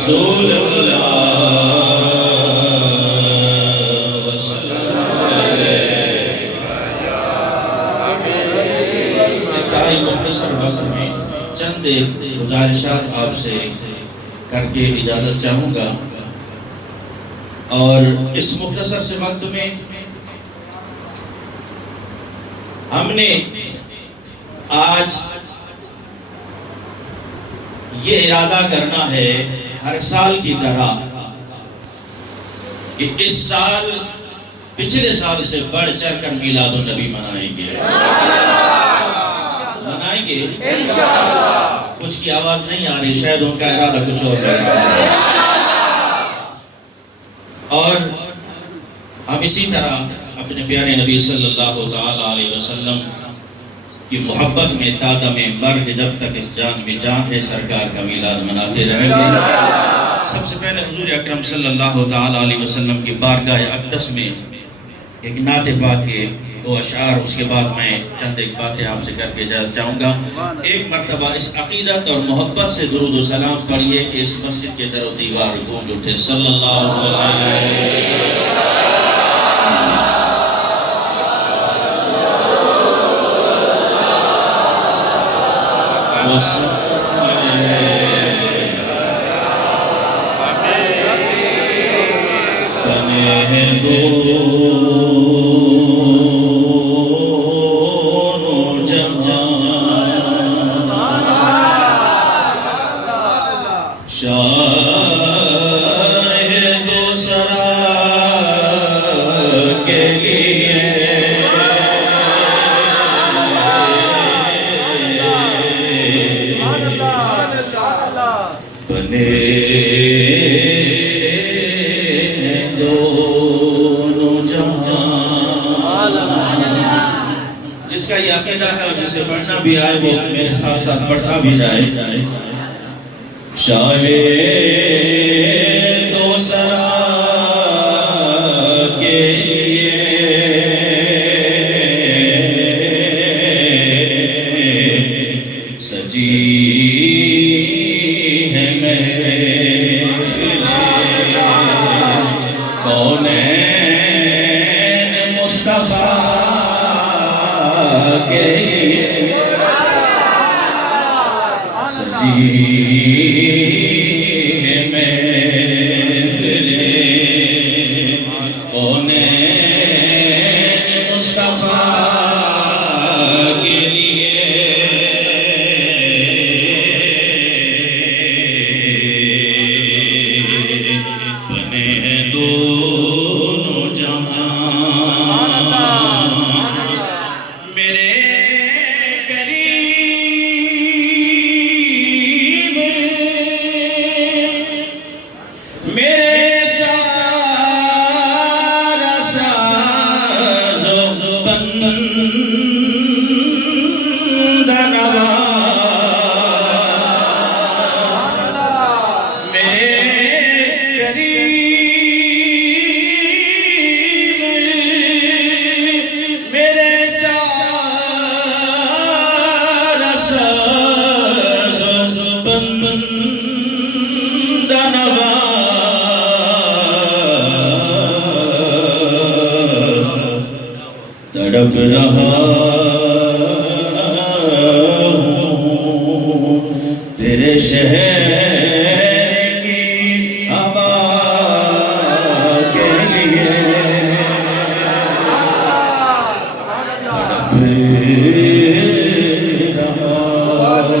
رسول مختصر وقت میں چند گزارشات آپ سے کر کے اجازت چاہوں گا، اور اس مختصر سے وقت میں ہم نے آج یہ ارادہ کرنا ہے ہر سال کی طرح کہ اس سال پچھلے سال سے بڑھ چڑھ کر میلاد النبی منائیں گے انشاءاللہ۔ کچھ کی آواز نہیں آ رہی، شاید ان کا ارادہ کچھ اور ہے، اور ہم اسی طرح اپنے پیارے نبی صلی اللہ علیہ وسلم کی محبت میں تادم مرگ جب تک اس جان میں جان ہے سرکار کا میلاد مناتے رہیں گے۔ سب سے پہلے حضور اکرم صلی اللہ علیہ وسلم کی بارگاہ اقدس میں ایک نعت پاک کے دو اشعار، اس کے بعد میں چند ایک باتیں آپ سے کر کے چاہوں گا۔ ایک مرتبہ اس عقیدت اور محبت سے درود و سلام پڑھیے کہ اس مسجد کے در و دیوار گونج اٹھے۔ صلی اللہ علیہ بنے ہیں جس کا یہ عقیدہ ہے اور جسے پڑھنا بھی آئے وہ میرے ساتھ ساتھ پڑھتا بھی جائے۔ شاہ دو سرا کے لیے سجی ہے محفل کونین مصطفیٰ کے لیے سجی ہے محفل کونین مصطفیٰ کے لیے بنے ہیں دونوں جہاں۔ تڑپ رہا ہوں تیرے شہر کی ہوا کے لیے، تڑپ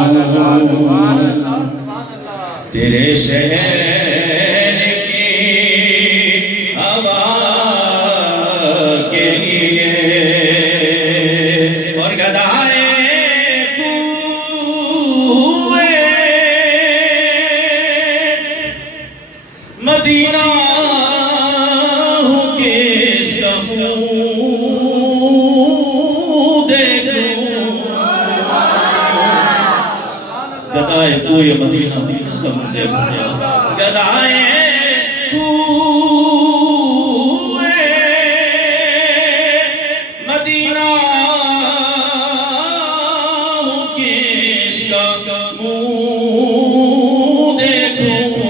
رہا ہوں تیرے شہر کی ہوا کے لیے، اور گدائے کوئے مدینہ ہوں کس کا دیکھوں، گدائے کوئے مدینہ کس کا مجھے گدائے منہ دیکھوں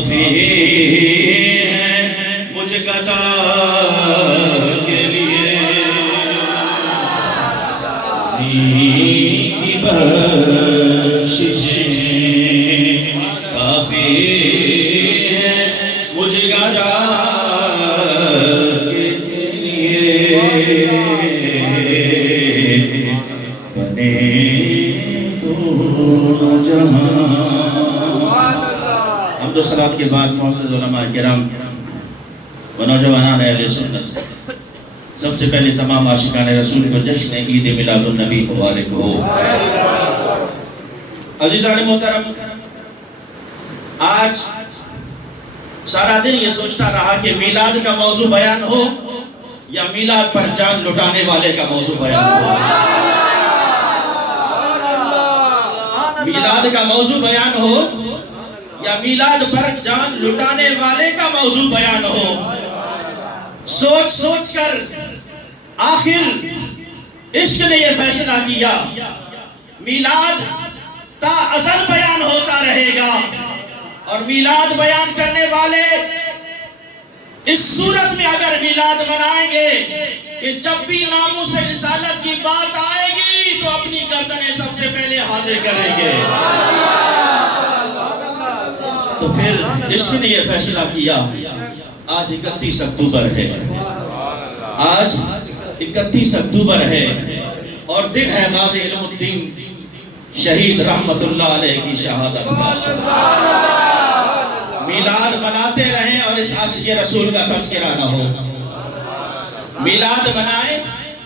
کافی ہے مجھ گدا کے لیے کی بخششیں کافی ہے مجھ گدا کے لیے بنے دونوں جہاں۔ حمد و صلوات کے بعد معزز علماء کرام و نوجوانان اہل سنت، سب سے پہلے تمام عاشقان رسول کو جشن عید میلاد النبی مبارک ہو۔ عزیزان محترم، آج سارا دن یہ سوچتا رہا کہ میلاد کا موضوع بیان ہو یا میلاد پر جان لٹانے والے کا موضوع بیان ہو۔ میلاد کا موضوع بیان ہو یا میلاد پر جان لٹانے والے کا موضوع بیان ہو۔ سوچ سوچ کر آخر عشق نے یہ فیصلہ کیا میلاد تا ازل بیان ہوتا رہے گا، اور میلاد بیان کرنے والے اس صورت میں اگر میلاد منائیں گے کہ جب بھی ناموس رسالت کی بات آئے گی تو اپنی گردنیں سب سے پہلے حاضر کریں گے۔ تو پھر عشق نے یہ فیصلہ کیا، آج 31 اکتوبر ہے، آج 31 اکتوبر ہے اور دن ہے غازی علم الدین شہید رحمت اللہ علیہ کی شہادت کا۔ میلاد مناتے رہیں اور اس عاشق رسول کا تذکرہ نہ ہو۔ میلاد منائیں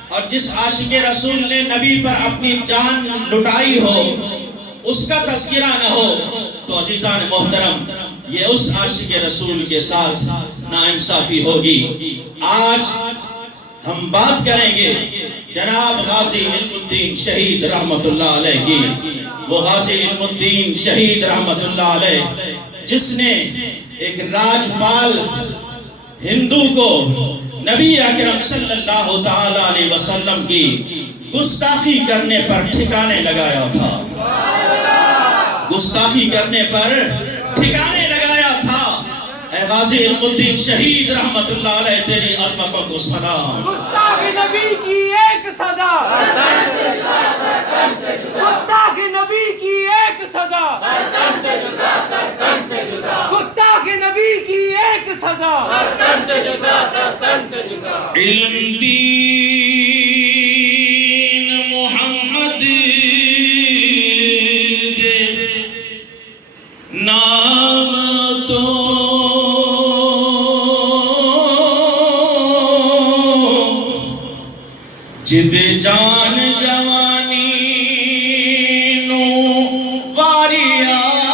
اور جس عاشق رسول نے نبی پر اپنی جان لٹائی ہو اس کا تذکرہ نہ ہو تو عزیزان محترم یہ اس عاشق رسول کے ساتھ ناانصافی ہوگی۔ آج ہم بات کریں گے جناب غازی علم الدین شہید رحمت اللہ علیہ کی، وہ غازی علم الدین شہید رحمت اللہ علیہ جس نے ایک راجپال ہندو کو نبی اکرم صلی اللہ تعالی علیہ وسلم کی گستاخی کرنے پر ٹھکانے لگایا تھا، گستاخی کرنے پر ٹھکانے لگایا تھا۔ اے غازی علم الدین شہید رحمت اللہ علیہ تیری عظمتوں کو سلام۔ گستاخ نبی کی ایک سزا، گستاخ نبی کی ایک سزا، گستاخ نبی کی ایک سزا۔ علم دین محمد دے نام تو جد جان جوانی نو واری آئی،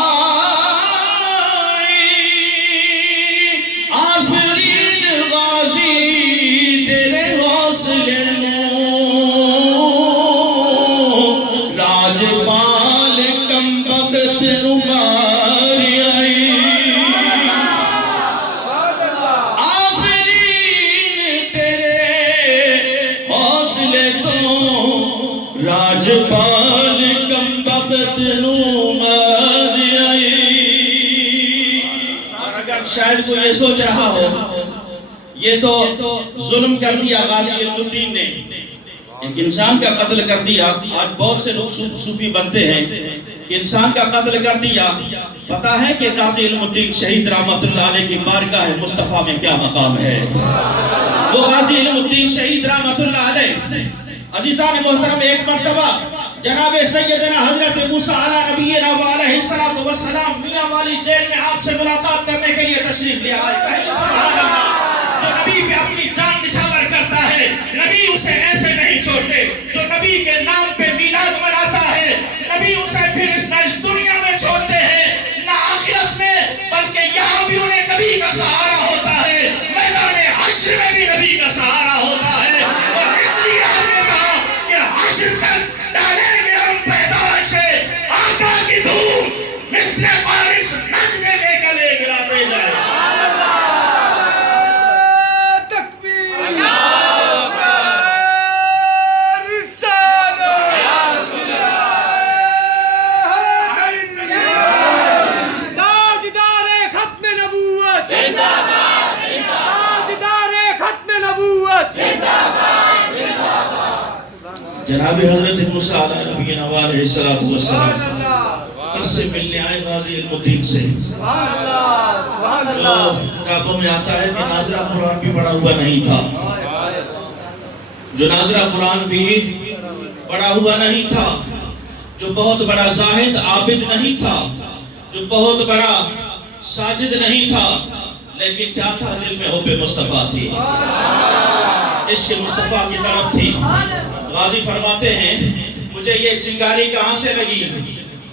آفرین غازی تیرے حوصلے نو راجپال کم بخت نو ماری آئی، آفرین تیرے حوصلے تو راجپال کم بخت نو ماری آئی۔ اور اگر شاید کوئی یہ سوچ رہا ہو یہ تو ظلم کر دیا غازی علم الدین نے، ایک انسان کا قتل کر دیا۔ آج بہت سے لوگ صوفی بنتے ہیں کہ انسان کا قتل کر دیا۔ پتا ہے کہ غازی علم الدین شہید رحمت اللہ علیہ کی بارگاہ مصطفیٰ میں کیا مقام ہے؟ وہ غازی علم الدین شہید رحمت اللہ علیہ عزیزان محترم ایک مرتبہ جناب سیدنا حضرت موسیٰ علیہ نبینا وعلیہ السلام میاں والی جیل میں آپ سے ملاقات کرنے کے لیے تشریف لے آئے۔ کہیں سبحان اللہ، جو نبی پہ اپنی جان نچھاور کرتا ہے نبی اسے ایسے نہیں چھوڑتے، جو نبی کے نام پہ میلاد مناتا ہے نبی اسے پھر اس دنیا میں چھوڑتے ہیں نہ آخرت میں، بلکہ یہاں بھی انہیں نبی کا سہارا ہوتا ہے، میدان حشر میں بھی نبی کا سہارا ہوتا ہے۔ اور اس لیے ہم نے کہا کہ حشر تک ڈالیں گے ہم پیدائش آقا کی دھوم، مثل فارس نچنے میں گلے گراتے جائے۔ جناب حضرت موسیٰ علیہ نبینا علیہ السلام کس سے ملنے آئے غازی علم الدین سے. جو کتابوں میں آتا ہے کہ ناظرہ قرآن بھی پڑھا ہوا نہیں تھا, جو ناظرہ قرآن بھی پڑھا ہوا نہیں تھا, جو بہت بڑا زاہد عابد نہیں تھا, جو بہت بڑا ساجد نہیں تھا, لیکن کیا تھا دل میں حب مصطفیٰ تھی, عشق مصطفیٰ کی طرف تھی. غازی فرماتے ہیں مجھے یہ چنگاری کہاں سے لگی,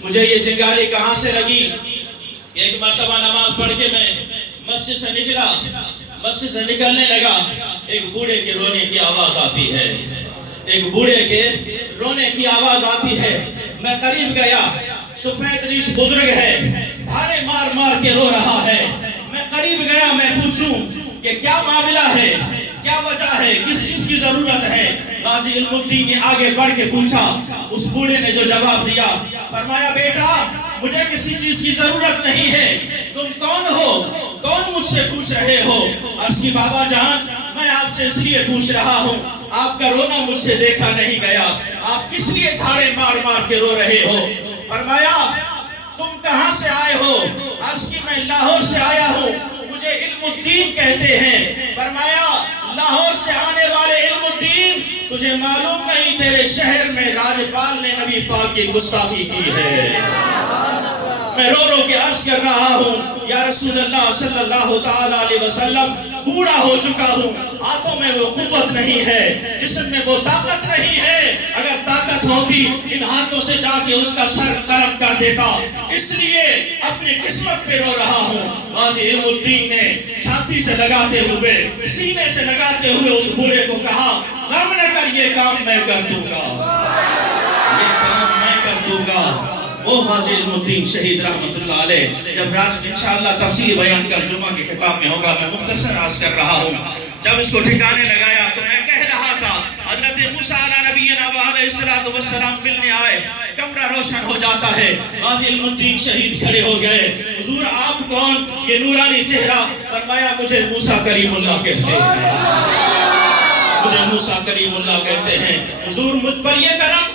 مجھے یہ چنگاری کہاں سے لگی. ایک مرتبہ نماز پڑھ کے میں مسجد سے نکلا, مسجد سے نکلنے لگا, ایک بوڑھے کے رونے کی آواز آتی ہے, ایک بوڑھے کے رونے کی آواز آتی ہے. میں قریب گیا, سفید ریش بزرگ ہے, دھاڑے مار مار کے رو رہا ہے. میں قریب گیا, میں پوچھوں کہ کیا معاملہ ہے, کیا وجہ ہے, کس چیز کی ضرورت ہے. غازی علم الدین نے آگے بڑھ کے پوچھا. اس بوڑھے نے جو جواب دیا, فرمایا بیٹا مجھے کسی چیز کی ضرورت نہیں ہے, تم کون ہو, کون مجھ سے پوچھ رہے ہو. عرض کی بابا جان میں آپ سے اس لیے پوچھ رہا ہوں, آپ کا رونا مجھ سے دیکھا نہیں گیا, آپ کس لیے دھاڑے مار مار کے رو رہے ہو. فرمایا تم کہاں سے آئے ہو. عرض کی میں لاہور سے آیا ہوں, مجھے علم الدین کہتے ہیں. فرمایا لاہور سے آنے والے علم الدین تجھے معلوم نہیں تیرے شہر میں راجپال نے نبی پاک کی گستاخی کی ہے. میں رو رو کے عرض کر رہا ہوں یا رسول اللہ صلی اللہ تعالی علیہ وسلم, بوڑھا ہو چکا ہوں, ہاتھوں میں وہ قوت نہیں ہے, جسم میں وہ طاقت نہیں ہے. اگر طاقت ہوتی ان ہاتھوں سے جا کے اس کا سر قلم کر دیتا, اس لیے اپنی قسمت پہ رو رہا ہوں. غازی علم الدین نے چھاتی سے لگاتے ہوئے, سینے سے لگاتے ہوئے اس بوڑھے کو کہا غم نہ کر, یہ کام میں کر دوں گا, یہ کام میں کر دوں گا. وہ غازی علم الدین شہید رحمت اللہ علیہ جب راج انشاءاللہ تفصیلی بیان کر جمعہ کے خطاب میں ہوگا, میں مختصر عرض کر رہا ہوں. جب اس کو ٹھکانے لگایا تو میں کہہ رہا تھا حضرت موسیٰ علیہ نبینا علیہ السلام ملنے آئے, کمرہ روشن ہو جاتا ہے. غازی علم الدین شہید کھڑے ہو گئے. حضور آپ کون, یہ نورانی چہرہ. فرمایا مجھے موسیٰ کریم اللہ کہتے ہیں, مجھے موسیٰ کریم اللہ کہتے ہیں. حضور مجھ پر یہ کرم,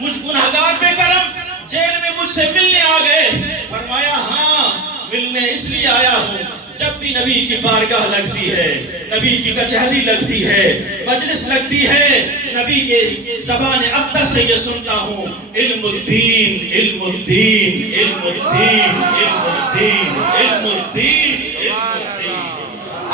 مجھ گناہگار پہ کرم, جیل میں مجھ سے ملنے آ گئے. فرمایا ہاں ملنے اس لیے آیا ہوں, جب بھی نبی کی بارگاہ لگتی ہے, نبی کی کچہری لگتی ہے, مجلس لگتی ہے, نبی کے زبان اقدس سے یہ سنتا ہوں علم الدین علم الدین علم الدین علم الدین علم الدین علم الدین.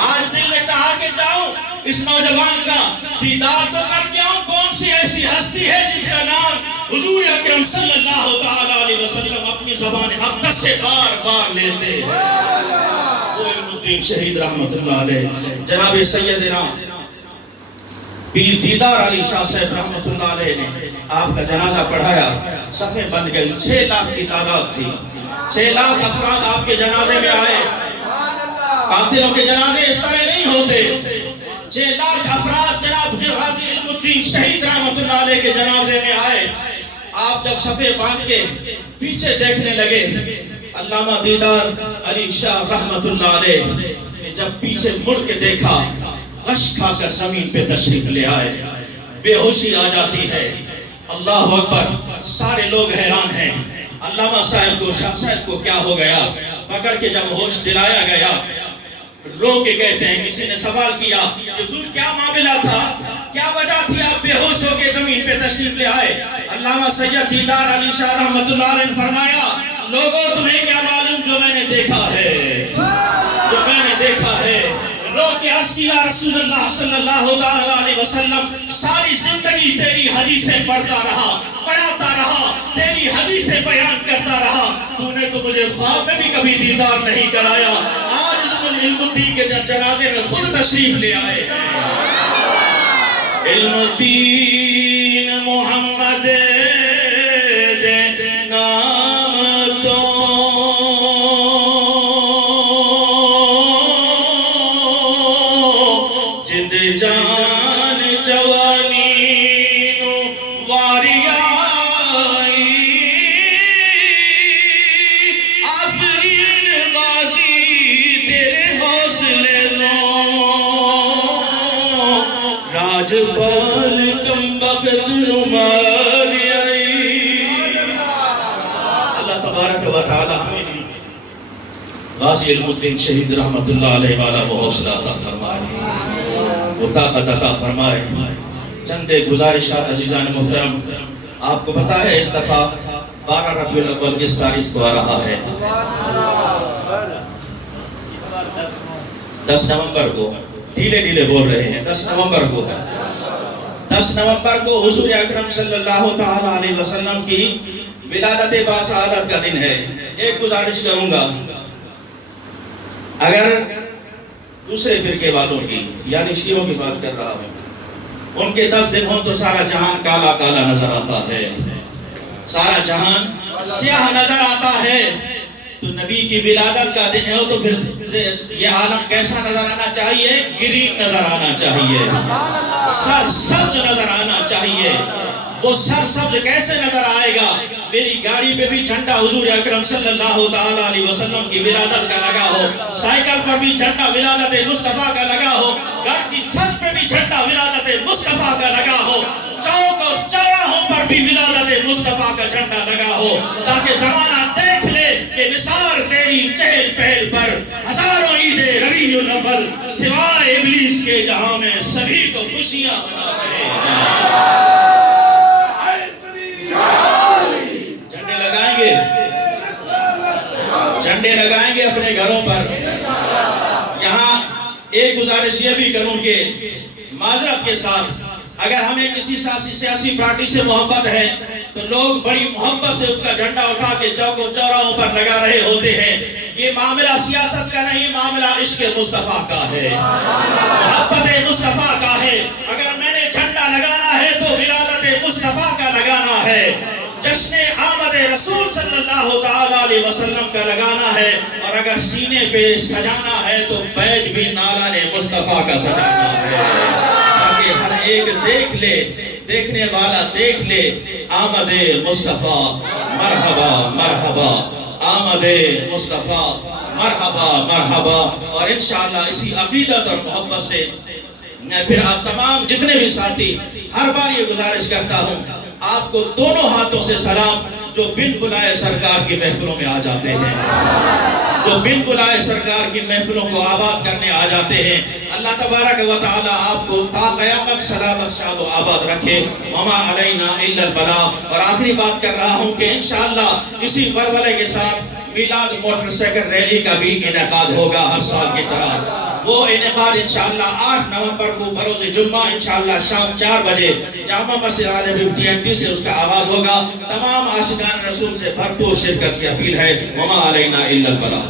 آج دل نے چاہا کہ جاؤں اس نوجوان کا دیدار تو کر کے آؤں. کون سی ایسی ہستی ہے جس کا نام حضور اکرم صلی اللہ تعالی علیہ وسلم اپنی زبان اقدس سے بار بار لیتے ہیں. وہ علم الدین شہید رحمت اللہ علیہ. جناب سیدنا پیر دیدار علی شاہ صاحب رحمت اللہ علیہ نے آپ کا جنازہ پڑھایا, صفیں بن گئی, 6 لاکھ کی تعداد تھی, 6 لاکھ افراد آپ کے جنازے میں آئے. قاتلوں کے جنازے اس طرح نہیں ہوتے. 6 لاکھ افراد جناب غازی علم الدین شہید رحمت اللہ علیہ کے جنازے میں آئے. آپ جب صفے باندھ کے پیچھے دیکھنے لگے, علامہ دیدار علی شاہ رحمت اللہ علیہ نے جب پیچھے مڑ کے دیکھا, غش کھا کر زمین پہ تشریف لے آئے. بے ہوشی آ جاتی ہے. اللہ اکبر. سارے لوگ حیران ہیں. علامہ صاحب کو, شاہ صاحب کو کیا ہو گیا. پکڑ کے جب ہوش دلایا گیا, رو کے کہتے ہیں کسی نے سوال کیا حضور کیا معاملہ تھا, کیا وجہ تھی آپ بے ہوش ہو کے زمین پہ تشریف لے آئے. علامہ سید دیدار علی شاہ رحمت اللہ علیہ نے فرمایا لوگوں تمہیں کیا معلوم جو میں نے دیکھا ہے, جو میں نے دیکھا ہے. رو کے عرض کیا رسول اللہ صلی اللہ علیہ وسلم ساری زندگی تیری حدیثیں پڑھتا رہا, پڑھاتا رہا, تیری حدیثیں بیان کرتا رہا, تو نے تو مجھے خواب میں بھی کبھی دیدار نہیں کرایا. آج علم الدین کے جنازے میں خود تشریف لے آئے. علم الدین محمد دے نام تو جند جان جوانی واری آئی. آفرین غازی تیرے حوصلے لو, راجپال کم بخت نما تعالی ہمیں غازی علم الدین شہید رحمت اللہ علیہ والا وہ حوصلہ عطا فرمائے، وہ طاقت عطا فرمائے۔ چند گزارشات عزیزان محترم، آپ کو پتا ہے اس دفعہ 12 ربیع الاول کس تاریخ کو آ رہا ہے؟ 10 نومبر کو، ڈھیلے بول رہے ہیں، 10 نومبر کو 10 نومبر کو حضور اکرم صلی اللہ تعالی علیہ وسلم کی ولادت باسعادت کا دن ہے۔ ایک گزارش کروں گا، اگر دوسرے فرقے والوں کی یعنی شیعوں کی بات کر رہا ہوں، ان کے 10 دن ہوں تو سارا جہان کالا کالا نظر آتا ہے، سارا جہان سیاہ نظر آتا ہے، تو نبی کی ولادت کا دن ہے تو پھر یہ عالم کیسا نظر آنا چاہیے؟ گرین نظر آنا چاہیے، سر سبز نظر آنا چاہیے۔ وہ سر سبز کیسے نظر آئے گا؟ میری گاڑی پہ بھی جھنڈا حضور اکرم صلی اللہ تعالی علیہ وسلم کی ولادت کا لگا ہو، سائیکل پر بھی جھنڈا ولادت مصطفیٰ کا لگا ہو، گھر کی چھت پہ بھی جھنڈا ولادت مصطفیٰ کا لگا ہو، چوک اور چوراہوں پر بھی ولادت مصطفیٰ کا جھنڈا لگا ہو، تاکہ زمانہ دیکھ لے کہ نثار تیری چہل پہل پر ہزاروں عید ربیع الاول سوائے ابلیس کے جہاں میں سبھی کو خوشیاں سنا رہے ہیں۔ جھنڈے لگائیں گے اپنے گھروں پر۔ یہاں ایک گزارش یہ بھی کروں کہ معذرت کے ساتھ اگر ہمیں کسی سیاسی پارٹی سے محبت ہے تو لوگ بڑی محبت سے اس کا جھنڈا اٹھا کے چوک و چوراہوں پر لگا رہے ہوتے ہیں۔ یہ معاملہ سیاست کا نہیں، معاملہ عشق مصطفیٰ کا ہے، محبت مصطفیٰ کا ہے۔ اگر میں نے جھنڈا لگانا ہے تو ولادت مصطفیٰ کا لگانا ہے، جشن آمد رسول صلی اللہ تعالی علیہ وسلم کا لگانا ہے، اور اگر سینے پہ سجانا ہے تو بیج بھی نالہ مصطفیٰ کا سجانا ہے، تاکہ ہر ایک دیکھ لے، دیکھنے والا دیکھ لے آمد مصطفیٰ مرحبا مرحبا، آمد مصطفیٰ مرحبا مرحبا۔ اور انشاءاللہ اسی عقیدت اور محبت سے میں پھر آپ تمام جتنے بھی ساتھی ہر بار یہ گزارش کرتا ہوں، آپ کو دونوں ہاتھوں سے سلام جو بن بلائے سرکار کی محفلوں میں آ جاتے ہیں، جو بن بلائے سرکار کی محفلوں کو آباد کرنے آ جاتے ہیں۔ اللہ تبارک و تعالی آپ کو تا قیامت سلامت شاد و آباد رکھے، وما علینا الا البلاغ۔ اور آخری بات کر رہا ہوں کہ انشاءاللہ اسی ولولے کے ساتھ میلاد موٹر سائیکل ریلی کا بھی انعقاد ہوگا ہر سال کی طرح۔ وہ انعقاد انشاءاللہ 8 نومبر کو بروز جمعہ انشاءاللہ شام 4 بجے جامع مسجد عال حبیب TNT سے اس کا آغاز ہوگا۔ تمام عاشقان رسول سے بھرپور شرکت کی اپیل ہے، وما علینا الا البلاغ۔